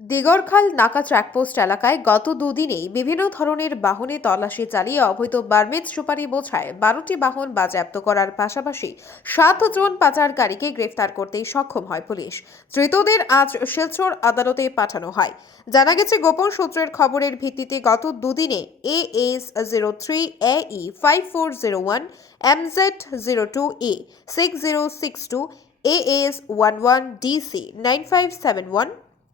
দিগরখাল নাকা ট্র্যাকপোস্ট এলাকায় গত দুদিনেই বিভিন্ন ধরনের বাহনে তল্লাশি চালিয়ে অবৈধ বার্মিজ সুপারি বোঝায় বারোটি বাহন বাজেয়াপ্ত করার পাশাপাশি সাত সাতজন পাচারকারীকে গ্রেফতার করতে সক্ষম হয় পুলিশ। ধৃতদের আজ শিলচর আদালতে পাঠানো হয়। জানা গেছে, গোপন সূত্রের খবরের ভিত্তিতে গত দুদিনে A S zero three, A E five four zero one MZ zero two A six zero six two, A S one one DC nine five seven one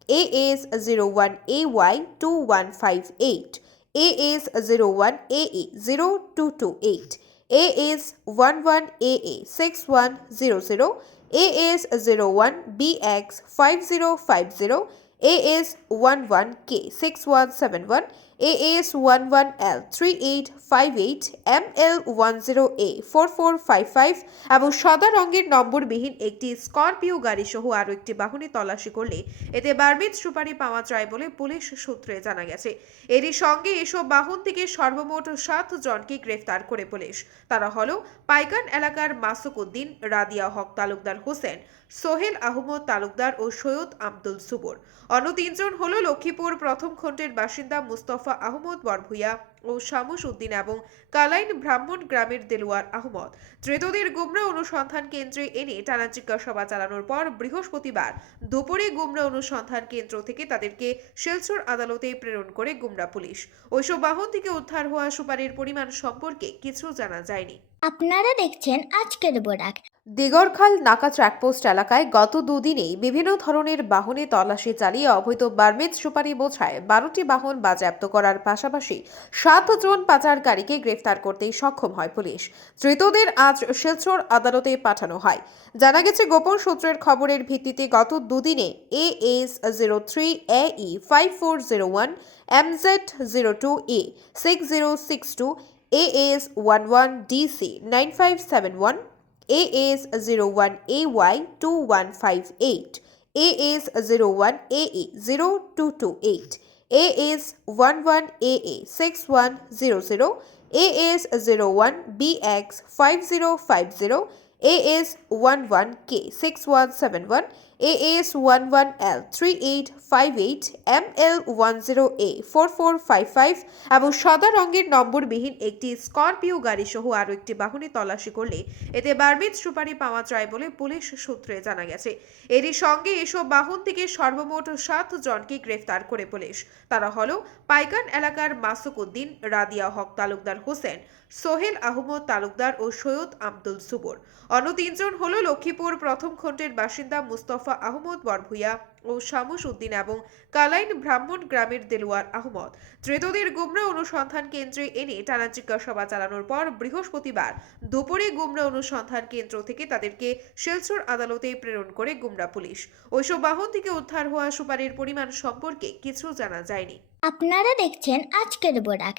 A is 01AY2158. A is 01AA0228. A is 11AA6100. A is 01BX5050. A is 11K6171. AS 01AE 0228, AS 11AA 6100, AS 01BX 5050, AS 11K 6171, AS 11L 3858, ML 10A 4455 এবং সাদা রঙের নম্বরবিহীন একটি Scorpio গাড়ি সহ আরও একটি বাহনে তল্লাশি করলে এতে বার্মিজ সুপারি পাওয়া যায় বলে পুলিশ সূত্রে জানা গেছে। এরই সঙ্গে এসব বাহন থেকে সর্বমোট সাত জনকে গ্রেফতার করে পুলিশ। তারা হলো পাইকান এলাকার মাসুক উদ্দিন রাদিয়া হক তালুকদার হোসেন সোহেল আহমদ তালুকদার ও সৈয়দ আব্দুল সুবর। অন্য তিনজন হলো লক্ষ্মীপুর প্রথম খণ্ডের বাসিন্দা মুস্তফা আহমদ বরভুইয়া ও শামুস উদ্দিন এবং কালাইন ব্রাহ্মণ গ্রামের দেলোয়ার আহমদ। ধৃতদের গুমরা অনুসন্ধান কেন্দ্রে এনে টানা জিজ্ঞাসাবাদ চালানোর পর বৃহস্পতিবার দুপুরে গুমরা অনুসন্ধান কেন্দ্র থেকে তাদেরকে শিলচর আদালতে প্রেরণ করে গুমরা পুলিশ। ওইসব বাহন থেকে উদ্ধার হওয়া সুপারির পরিমাণ সম্পর্কে কিছু জানা যায়নি। আপনারা দেখছেন আজকের বোরাক। দিগরখাল নাকা চেকপোস্ট এলাকায় গত দুদিনেই বিভিন্ন ধরনের বাহনে তল্লাশি চালিয়ে অবৈধ বার্মিজ সুপারি বোঝায় বারোটি বাহন বাজেয়াপ্ত করার পাশাপাশি সাতজন পাচারকারীকে গ্রেফতার করতে সক্ষম হয় পুলিশ। ধৃতদের আজ শিলচর আদালতে পাঠানো হয়। জানা গেছে, গোপন সূত্রের খবরের ভিত্তিতে গত দুদিনে A S zero three A E five four zero one MZ zero two A six zero six two AAS11DC 9571, AAS01AY2158, AAS01AA0228, AAS11AA6100, AAS01BX5050, AAS11K6171, A S one one L three eight five eight M L one zero A four four five five এবং সাদা রঙের নম্বরবিহীন একটি Scorpio গাড়ি সহ আরও একটি বাহনে তল্লাশি করলে এতে বার্মিজ সুপারি পাওয়া যায় বলে পুলিশ সূত্রে জানা গেছে। এরই সঙ্গে এসব বাহন থেকে সর্বমোট সাত জনকে গ্রেফতার করে পুলিশ। তারা হল পাইকান এলাকার মাসুক উদ্দিন রাদিয়া হক তালুকদার হোসেন, সোহেল আহমদ তালুকদার ও সৈয়দ আব্দুল সুবর। অন্য তিনজন হল লক্ষ্মীপুর প্রথম খণ্ডের বাসিন্দা মুস্তফা আহমদ বরভুইয়া ও শামুস উদ্দিন এবং কালাইন ব্রাহ্মণ গ্রামের দেলোয়ার আহমদ। ধৃতদের গুমরা অনুসন্ধান কেন্দ্রে এনে টানা জিজ্ঞাসাবাদ চালানোর পর বৃহস্পতিবার দুপুরে গুমরা অনুসন্ধান কেন্দ্র থেকে তাদেরকে শিলচর আদালতে প্রেরণ করে গুমরা পুলিশ। ওইসব বাহন থেকে উদ্ধার হওয়া সুপারির পরিমাণ সম্পর্কে কিছু জানা যায়নি। আপনারা দেখছেন আজকের বোরাক।